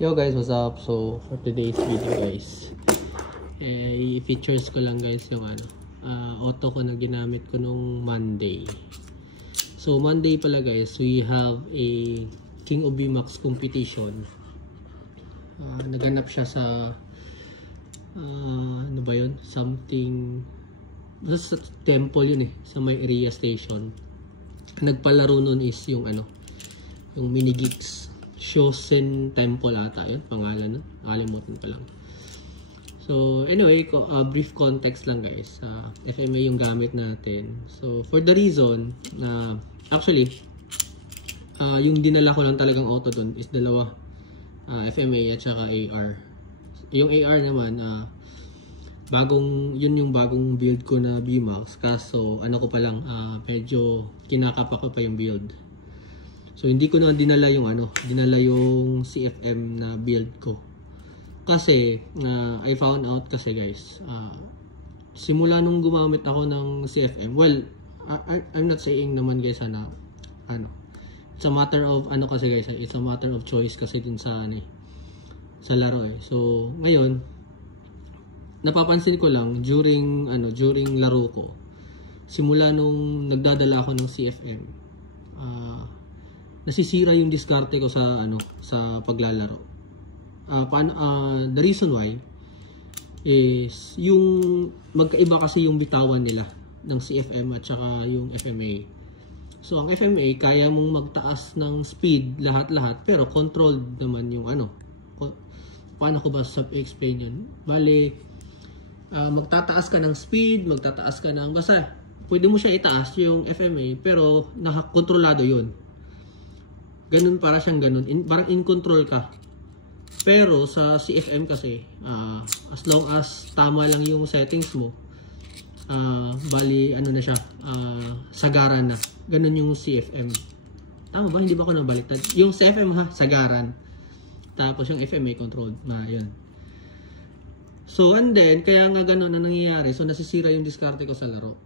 Yo guys, what's up? So for today's video guys, i-features ko lang guys yung auto ko na ginamit ko nung Monday. So Monday pala guys, we have a King of VMAX competition. Naganap siya sa ano ba yun? Something sa temple yun sa may area station. Nagpalaro nun is yung yung mini geeks. Shosen Temple ata yun, pangalan nakalimutan pa lang. So anyway, brief context lang guys. FMA yung gamit natin. So for the reason na actually yung dinala ko lang talagang auto dun is dalawa, FMA at saka AR. Yung AR naman yun yung bagong build ko na VMAX, kaso ko pa lang, medyo kinakapa ko pa yung build. So hindi ko na dinala yung CFM na build ko. Kasi I found out kasi guys, simula nung gumamit ako ng CFM, well, I'm not saying naman guys na it's a matter of kasi guys, it's a matter of choice kasi din sa sa laro So ngayon, napapansin ko lang during laro ko, simula nung nagdadala ako ng CFM, nasisira yung diskarte ko sa sa paglalaro. The reason why is yung magkaiba kasi yung bitawan nila ng CFM at saka yung FMA. So ang FMA kaya mong magtaas ng speed lahat-lahat, pero controlled naman yung paano ko ba explain yun? Bale, magtataas ka ng speed, magtataas ka ng basta pwede mo siya itaas yung FMA, pero nakakontrolado yun. Ganun, para siyang ganun. Parang in control ka. Pero sa CFM kasi, as long as tama lang yung settings mo, bali na siya, sagaran na. Ganun yung CFM. Tama ba? Hindi ba ako nabaliktad? Yung CFM sagaran. Tapos yung FMA controlled. Yun. So and then, kaya nga ganun na nangyayari. So nasisira yung diskarte ko sa laro.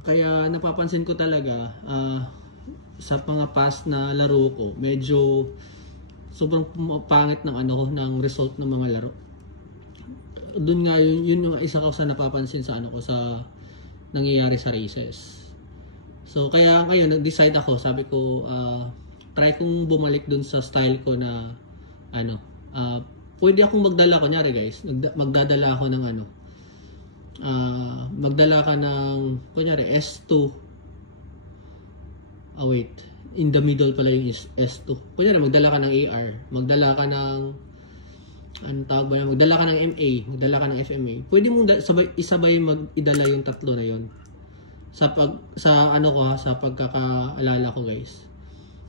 Kaya napapansin ko talaga, sa mga past na laro ko, medyo sobrang pangit ng ng result ng mga laro. Doon nga yun yung isa ko sa napapansin sa sa nangyayari sa races. So kaya ngayon nag-decide ako, sabi ko try kong bumalik doon sa style ko na pwede akong magdala, kunyari guys, magdadala ako ng magdala ka ng kunyari S2. Wait, in the middle pala yung S2. Kunyari magdala ka ng AR, magdala ka ng magdala ka ng MA, magdala ka ng FMA. Pwede mong isabay idala yung tatlo na yon. Sa pagkakaalala ko guys.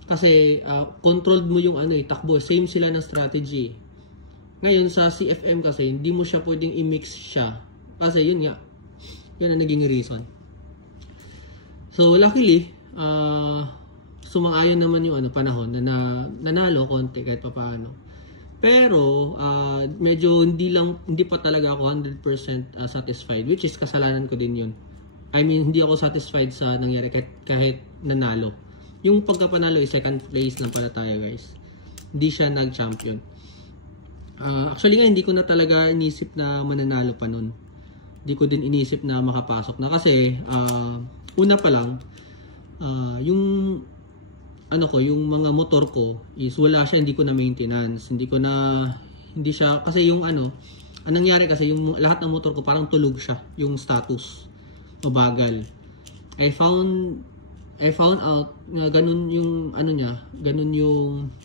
Kasi controlled mo yung takbo, same sila ng strategy. Ngayon sa CFM kasi hindi mo siya pwedeng i-mix siya. Kasi yun ang naging reason. So luckily, sumang-ayon naman yung panahon na nanalo konti kahit papaano. Pero medyo hindi pa talaga ako 100% satisfied, which is kasalanan ko din yun. I mean, hindi ako satisfied sa nangyari kahit nanalo. Yung pagkapanalo is second place lang pala tayo guys. Hindi siya nag-champion. Actually nga hindi ko na talaga inisip na mananalo pa nun. Hindi ko din inisip na makapasok na kasi una pa lang, yung yung mga motor ko is wala siya, hindi ko na maintenance, hindi siya kasi yung anong nangyari kasi yung lahat ng motor ko parang tulog siya, yung status mabagal. I found out na ganun yung ganun yung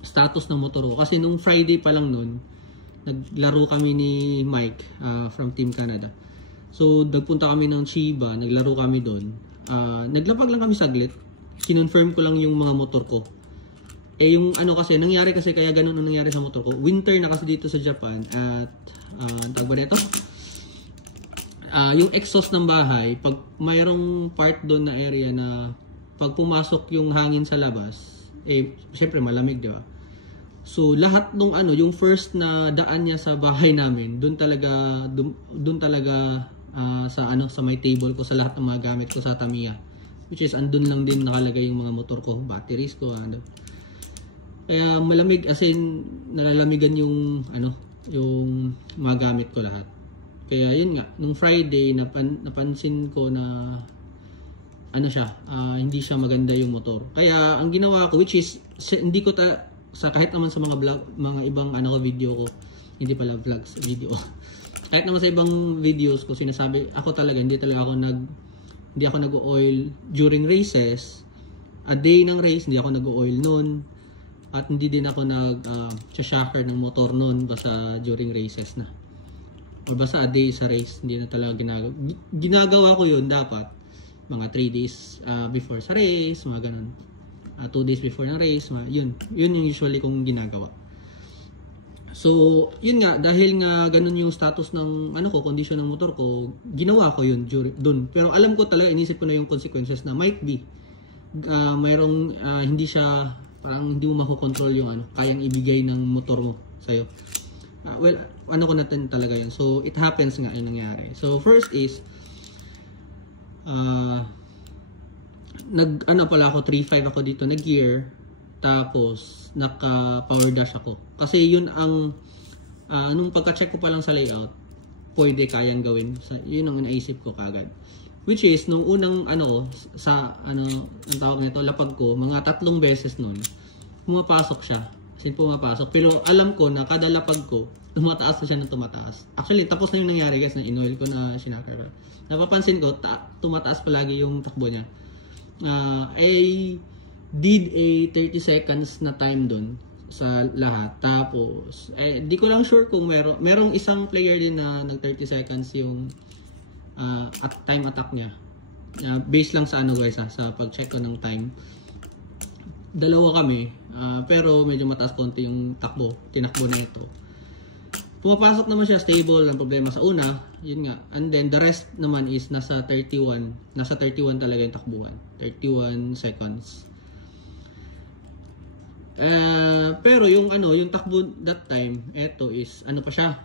status ng motor ko kasi nung Friday pa lang nun naglaro kami ni Mike from Team Canada. So nagpunta kami ng Chiba, naglaro kami doon. Naglapag lang kami saglit, kinonfirm ko lang yung mga motor ko. Yung kasi, nangyari kasi, kaya ganun ang nangyari sa motor ko. Winter na kasi dito sa Japan at, tawag ba nito? Yung exhaust ng bahay, pag mayroong part doon na area na pag pumasok yung hangin sa labas, syempre malamig, di ba? So, lahat nung yung first na daan niya sa bahay namin, doon talaga sa may table ko, sa lahat ng mga gamit ko sa Tamiya, which is andun lang din nakalagay yung mga motor ko, batteries ko, Kaya malamig, as in nalalamigan yung yung mga gamit ko lahat. Kaya yun nga, nung Friday napansin ko na hindi siya maganda yung motor. Kaya ang ginawa ko, which is hindi ko kahit naman sa mga vlog, mga ibang video ko, hindi pala vlogs, video. Kahit naman sa ibang videos ko sinasabi, ako talaga hindi ako nag-oil during races. A day ng race hindi ako nag-oil noon. At hindi din ako nag-shocker ng motor noon basta during races na. O basta a day sa race, hindi na talaga ginagawa ko yun dapat mga 3 days before sa race, mga ganun. 2 days before ng race, yun yung usually kong ginagawa. So, yun nga, dahil nga ganun yung status ng condition ng motor ko, ginawa ko yun dun. Pero alam ko talaga, inisip ko na yung consequences na might be mayroong hindi siya, parang hindi mo makokontrol yung kayang ibigay ng motor mo sa'yo. Well, ko natin talaga yun. So, it happens nga yung nangyari. So, first is, pala ako, 3.5 ako dito na gear, tapos naka power dash ako. Kasi yun ang, nung pagka-check ko pa lang sa layout, pwede kayang gawin. Yun ang naisip ko kagad. Which is, nung unang ang tawag nito, lapag ko, mga 3 beses nun, pumapasok siya. Kasi pumapasok. Pero alam ko na kada lapag ko, tumataas na siya ng tumataas. Actually, tapos na yung nangyari guys, na in-oil ko na sinakar ko. Napapansin ko, tumataas palagi yung takbo niya. I did a 30 seconds na time dun sa lahat. Tapos, di ko lang sure kung merong isang player din na nag 30 seconds yung at time attack niya. Based lang sa guys sa pag-check ko ng time. Dalawa kami, pero medyo mataas konti yung tinakbo na ito. Pumapasok naman siya stable, ang problema sa una, yun nga. And then the rest naman is nasa 31 talaga yung takbuhan. 31 seconds. Pero yung takbo that time, ito is pa siya,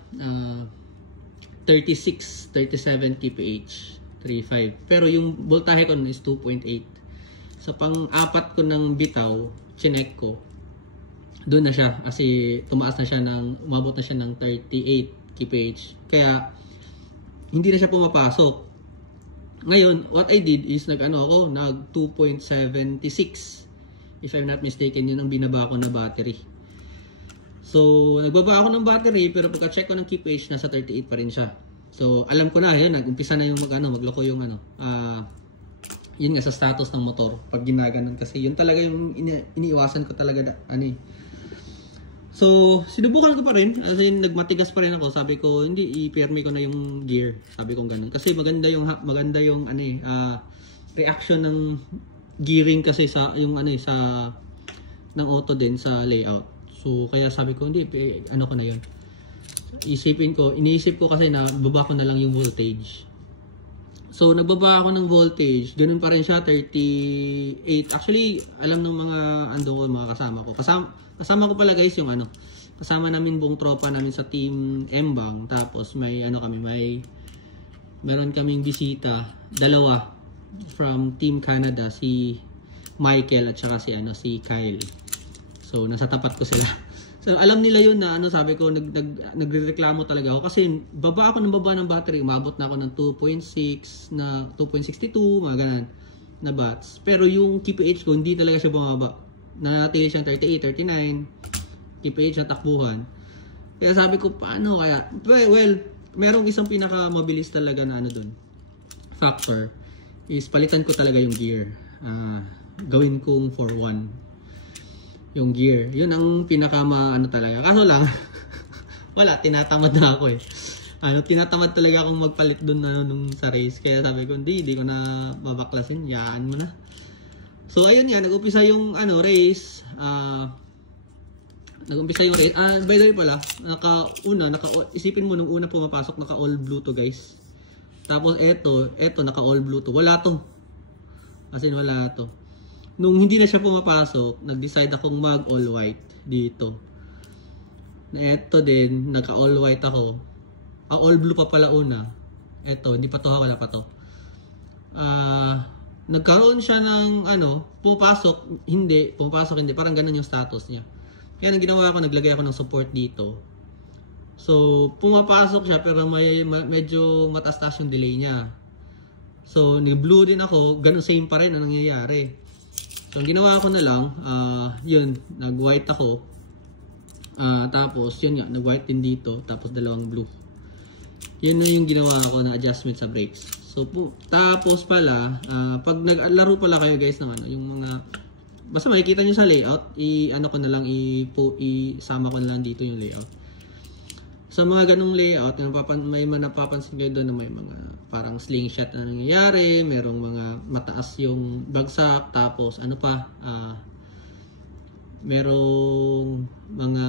36, 37 kph, 3.5. Pero yung voltahe ko is 2.8. So pang-apat ko ng bitaw, chinek ko, doon na siya kasi umabot na siya ng 38 kph. Kaya hindi na siya pumapasok. Ngayon, what I did is nag 2.76. If I'm not mistaken, yun ang binaba ko na battery. So, nagbaba ako ng battery pero pagka-check ko ng kph nasa 38 pa rin siya. So, alam ko na yun, nag-umpisa na yung magloko yung yun nga sa status ng motor pag ginaganon kasi yun talaga yung iniiwasan ko talaga So, sinubukan ko pa rin, as in nagmatigas pa rin ako. Sabi ko, hindi i-permi ko na yung gear. Sabi ko ganun kasi maganda yung reaction ng gearing kasi sa ng auto din sa layout. So, kaya sabi ko, hindi, ko na yun. Iniisip ko kasi na baba ko na lang yung voltage. So, nagbaba ako ng voltage. Ganun pa rin siya, 38. Actually, alam ng mga kasama ko. Kasama ko pala guys yung kasama namin buong tropa namin sa team Mbang. Tapos meron kaming bisita, dalawa from Team Canada, si Michael at saka si Kyle. So, nasa tapat ko sila. So, alam nila yun na sabi ko, nagrereklamo talaga ako kasi baba ako ng battery. Umabot na ako ng 2.6 na 2.62, mga ganun na watts. Pero yung kph ko, hindi talaga siya bumaba. Nanatili siyang 38, 39 kph na takbuhan. Kaya sabi ko, paano kaya? Well, merong isang pinakamabilis talaga na dun factor is palitan ko talaga yung gear. Gawin kong 4-1 yung gear. Yun ang talaga. Kaso lang, wala, tinatamad na ako eh. Tinatamad talaga akong magpalit dun nung sa race. Kaya sabi ko, hindi ko na babaklasin. Yaan mo na. So, ayun nga, nag-umpisa yung race. Nag-umpisa yung race. By the way pala, isipin mo nung una pumapasok, naka-all blue to guys. Tapos eto naka-all blue to. Wala to. As in, wala to. Nung hindi na siya pumapasok, nag-decide akong mag-all white dito. Eto din, naka-all white ako. All blue pa pala una. Eto, hindi pa to, wala pa to. Nagkaroon siya ng pumapasok, hindi, parang ganun yung status niya. Kaya nang ginawa ko, naglagay ako ng support dito. So, pumapasok siya pero medyo mataas-taas yung delay niya. So, nag-blue din ako, ganun same pa rin ang nangyayari. So, ang ginawa ko na lang, yun, nag-white ako. Tapos, yun nga, nag-white din dito, tapos dalawang blue. Yun na yung ginawa ko na adjustment sa brakes. So, tapos pala, pag naglaro pala kayo guys ng ano, yung mga, basta makikita nyo sa layout, ano ko na lang, isama ko na lang dito yung layout. Sa mga ganung layout, may napapansin kayo doon na may mga parang slingshot na nangyayari, merong mga mataas yung bagsak, tapos ano pa, merong mga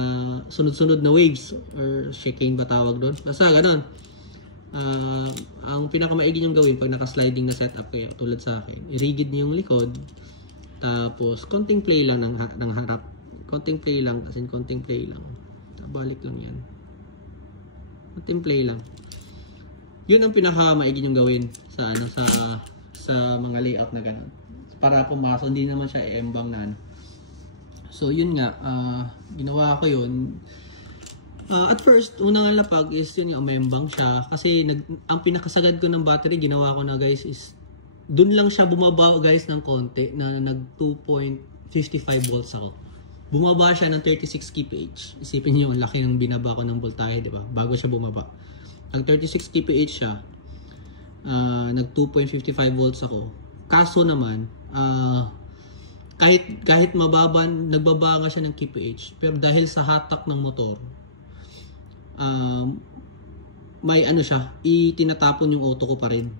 sunod-sunod na waves or chicane ba tawag doon. Basta ganun. Ang pinakamaigi niyong gawin pag naka-sliding na setup kayo, tulad sa akin, i-rigid niyo yung likod, tapos konting play lang ng harap. Konting play lang, kasi konting play lang. Balik lang yan. Konting play lang. Yun ang pinakamaigi niyong gawin sa ano sa mga layout na ganun. Para pumasok, hindi naman siya i-embang na ano. So yun nga, ginawa ko yun. At first, unang lapag is yun yung umembang siya. Kasi ang pinakasagad ko ng battery, ginawa ko na guys is, dun lang siya bumaba guys ng konti, na nag 2.55 volts ako. Bumaba siya ng 36 kph. Isipin niyo, ang laki ng binaba ko ng voltahe, di ba? Bago siya bumaba. Nag 36 kph siya. Nag 2.55 volts ako. Kaso naman, kahit mababa, nagbaba nga siya ng kph, pero dahil sa hatak ng motor, may ano siya, itinatapon yung auto ko pa rin.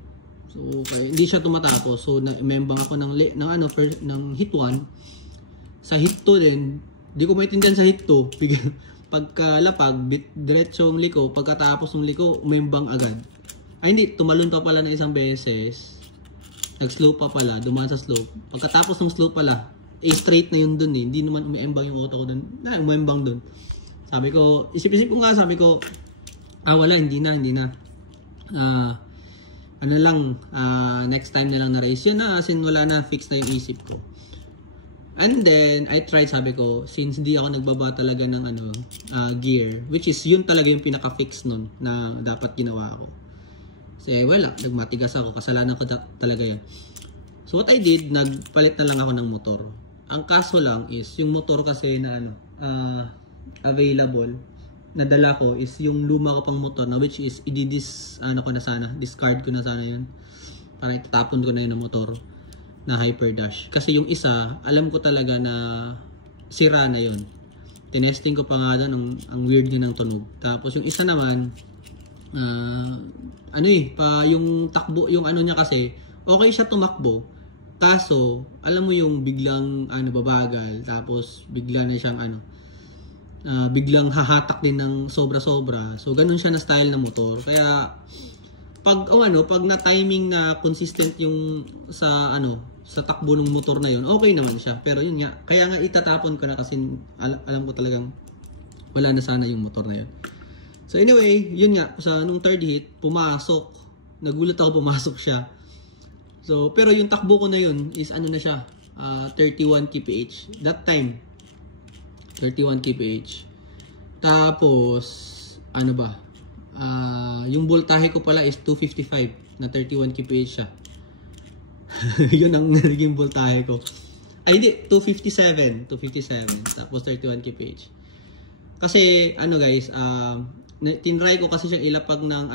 So hindi siya tumatapos. So na-membang ako ng hit 1. Sa hit 2 din, di ko maintindihan sa hit 2. Pagkalapag, diretsong liko, pagkatapos ng liko, umembang agad. Ay hindi, tumalon pa pala ng isang beses. Nag-slope pa pala, dumaan sa slope. Pagkatapos ng slope pala, straight na yun dun eh. Hindi naman umembang yung auto ko dun. Umembang dun. Sabi ko, isip-isip ko nga, sabi ko, wala, hindi na. Ano lang, next time na lang na race. Yun na, as in wala na, fix na yung isip ko. And then, I tried, sabi ko, since hindi ako nagbaba talaga ng gear, which is yun talaga yung pinaka-fix nun na dapat ginawa ko. Kasi wala, nagmatigas ako, kasalanan ko talaga yan. So what I did, nagpalit na lang ako ng motor. Ang kaso lang is, yung motor kasi na available, nadala ko is yung luma ko pang motor na which is discard ko na sana yun. Para itatapon ko na yun ng motor na Hyper Dash. Kasi yung isa, alam ko talaga na sira na yun. Tinesting ko pa nga doon, ang weird niya ng tunog. Tapos yung isa naman, yung takbo, yung ano niya kasi, okay siya tumakbo. Kaso, alam mo yung biglang babagal, tapos bigla na siyang biglang hahatak din ng sobra-sobra. So, ganun siya na style ng motor. Kaya, pag na timing na consistent yung sa takbo ng motor na yun, okay naman siya. Pero yun nga, kaya nga itatapon ko na kasi alam ko talagang wala na sana yung motor na yun. So anyway, yun nga, nung third hit, pumasok. Nagulat ako, pumasok siya. So, pero yung takbo ko na yun is na siya, 31 kph. That time, 31 kph. Tapos, yung voltahe ko pala is 255 na 31 kph siya. Yun ang naging voltahe ko. Ay hindi, 257. Tapos 31 kph. Kasi guys, tinry ko kasi siya ilapag ng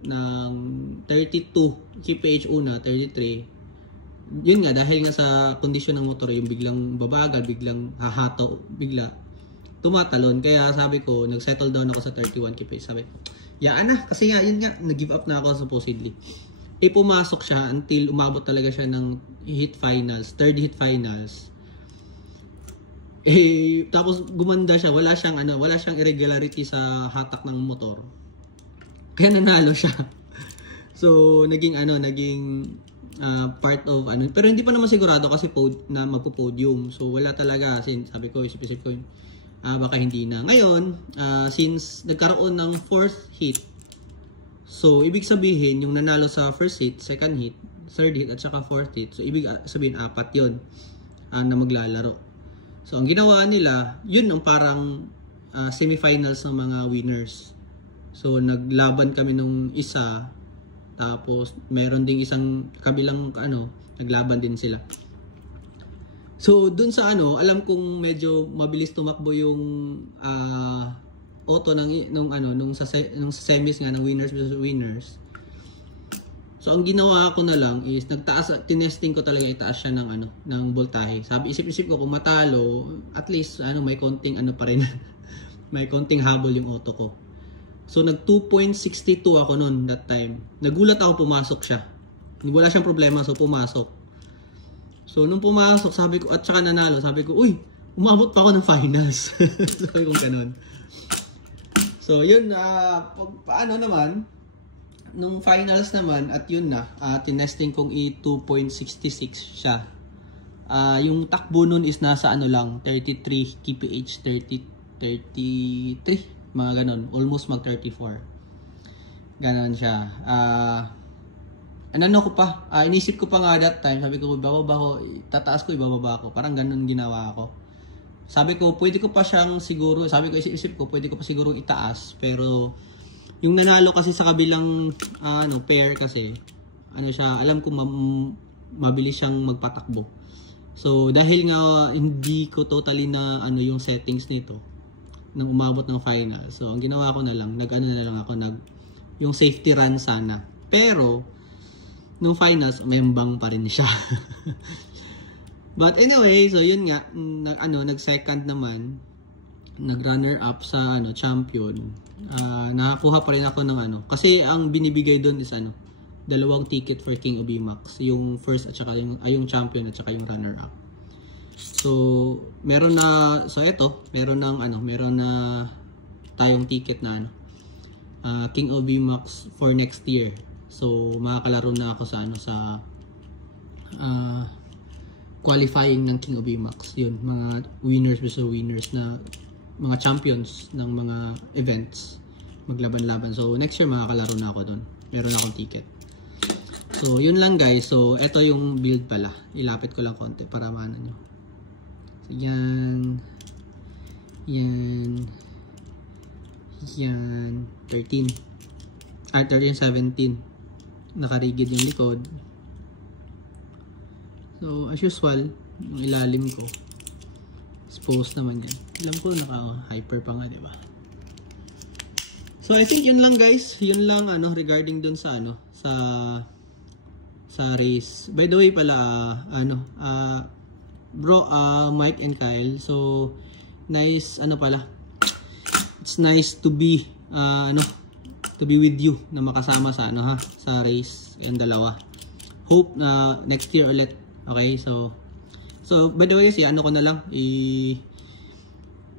32 kph una, 33. Yun nga, dahil nga sa kondisyon ng motor, yung biglang babagal, biglang hahataw, bigla tumatalon. Kaya sabi ko, nag-settle down ako sa 31 kph. Sabi ko, kasi nga, yun nga, nag-give up na ako supposedly. Pumasok siya until umabot talaga siya ng third hit finals. Tapos gumanda siya, wala siyang irregularity sa hatak ng motor. Kaya nanalo siya. So, naging part of pero hindi pa naman sigurado kasi na magpo-podium. So, wala talaga. Sabi ko, isip ko, baka hindi na. Ngayon, since nagkaroon ng fourth hit, so, ibig sabihin, yung nanalo sa first hit, second hit, third hit, at saka fourth hit. So, ibig sabihin, 4 yun na maglalaro. So, ang ginawa nila, yun ang parang semifinals ng mga winners. So, naglaban kami nung isa, tapos meron ding isang kabilang naglaban din sila. So, dun sa alam kong medyo mabilis tumakbo yung auto nung sa semis nga ng winners versus winners. So, ang ginawa ko na lang is tinesting ko talaga itaas siya ng voltahe. Sabi, isip-isip ko kung matalo, at least may konting pa rin. May konting habol yung auto ko. So, nag 2.62 ako noon that time. Nagulat ako, pumasok siya. Wala siyang problema, so pumasok. So, nung pumasok, sabi ko, at saka nanalo, sabi ko, uy, umabot pa ako ng finals. Sabi ko ganun. So, yun, paano naman, nung finals naman, at yun na, tinesting kong 2.66 siya. Yung takbo nun is nasa 33 kph, 33, mga ganon, almost mag 34. Ganon siya. Ko pa, inisip ko pa nga that time, sabi ko, ibababa ko, tataas ko, ibababa ko. Parang ganon ginawa ko. Sabi ko, pwede ko pa siyang siguro, sabi ko, isip ko, pwede ko pa siguro itaas, pero yung nanalo kasi sa kabilang pair kasi, siya, alam ko mabilis siyang magpatakbo. So, dahil nga hindi ko totally na yung settings nito, nang umabot ng final. So, ang ginawa ko na lang, yung safety run sana. Pero, nung finals, membang pa rin siya. But anyway, so yun nga, nag-second naman, nag-runner up sa champion. Nakakuha pa rin ako ng kasi ang binibigay doon is dalawang ticket for King of BMAX, yung first at saka yung champion at saka yung runner up. So, meron na tayong ticket na King of BMAX for next year. So, makakalaro na ako sa qualifying ng King of BMAX. Yun, mga winners versus winners na mga champions ng mga events maglaban-laban. So, next year makakalaro na ako doon. Meron akong ticket. So, yun lang guys. So, eto yung build pala. Ilapit ko lang konti para maano nyo. So, yan. Yan. Yan. 13, 17. Nakarigid yung likod. So, as usual, yung ilalim ko. Exposed naman yan. Alam ko, naka-hyper pa nga, diba? So, I think yun lang guys. Yun lang, regarding dun sa, sa race. By the way pala, bro, Mike and Kyle. So, nice, pala. It's nice to be, to be with you na makasama sa sa race yung dalawa. Hope na next year ulit. Okay, so by the way, ko na lang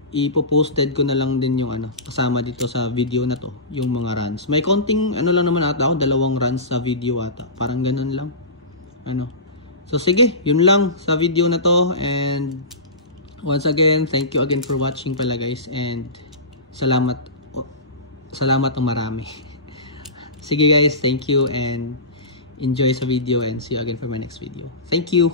ipo-posted ko na lang din yung kasama dito sa video na to, yung mga runs. May konting lang naman ata ako, 2 runs sa video ata. Parang ganun lang. So sige, yun lang sa video na to, and once again, thank you again for watching pala guys, and salamat ng marami. Sige guys, thank you and enjoy sa video, and see you again for my next video. Thank you.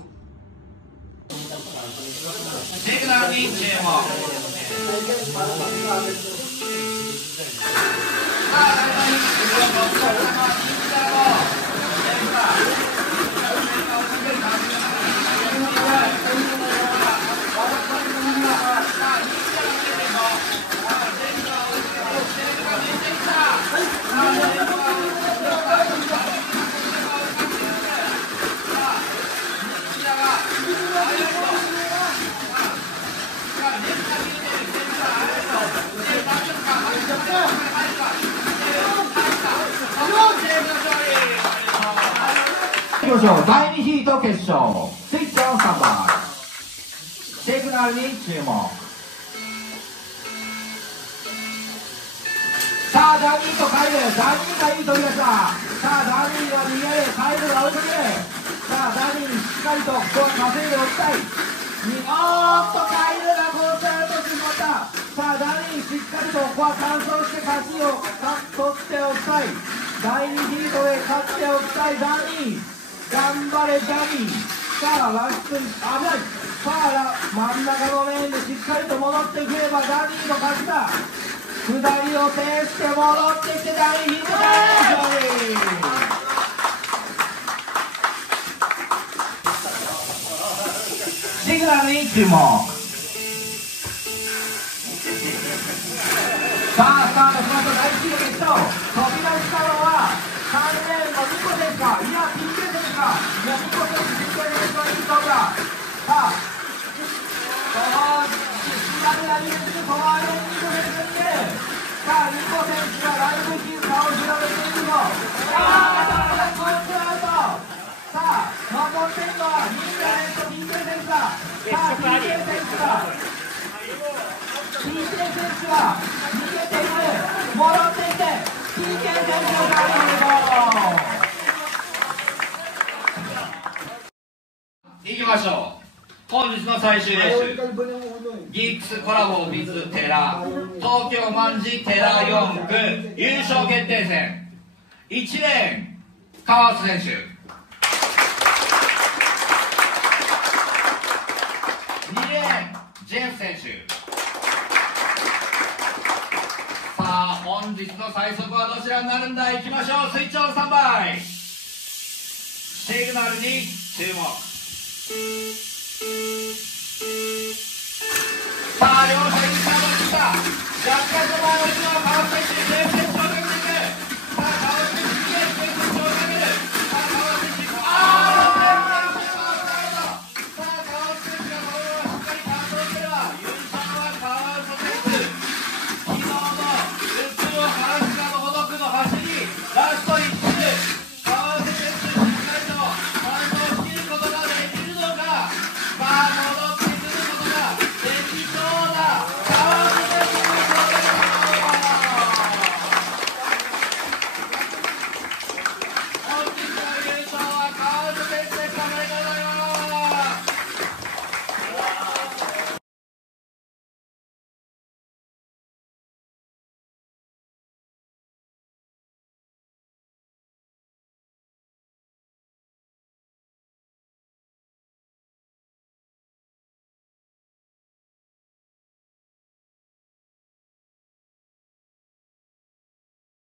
第2ヒート決勝、スイッチャー3番、シェイクナールに注目。さあ、ダーニーとカイル、ダーニーがいい飛び出した。さあ、ダーニーが逃げる、カイルが追いかける。さあ、ダーニーにしっかりとここは稼いでおきたい。カイルがコースアウトしてしまった。さあ、ダーニーしっかりとここは完走して勝ちを取っておきたい。第2ヒートで勝っておきたいダーニー。頑張れダーニー。さあ、ラストに危ない。さあ真ん中の面でしっかりと戻ってくればダニーの勝ちだ。下りを制して戻ってきてダニーヒット勝利。シグナルに注目。さあスタートしました第1の決勝。飛び出したのは3レーンのニコ選手か、いや PK 選手か、いやニコ選手 PK 選手のいい勝負だ。さあその調べられるその間にニコ選手がいて、さあニコ選手がライブヒー差を調べているぞ。コースアウト。さあ残っているのは2位レーンと PK 選手だ。さあ PK 選手がPK 選手が逃げている。戻ってきて PK 選手がいきましょう。本日の最終レース、ギックスコラボ with テラ東京卍テラ4区優勝決定戦。1レーン川津選手、2レーンジェフ選手。さあ本日の最速はどちらになるんだ。いきましょう。スイッチオンスタンバイ。シグナルに注目。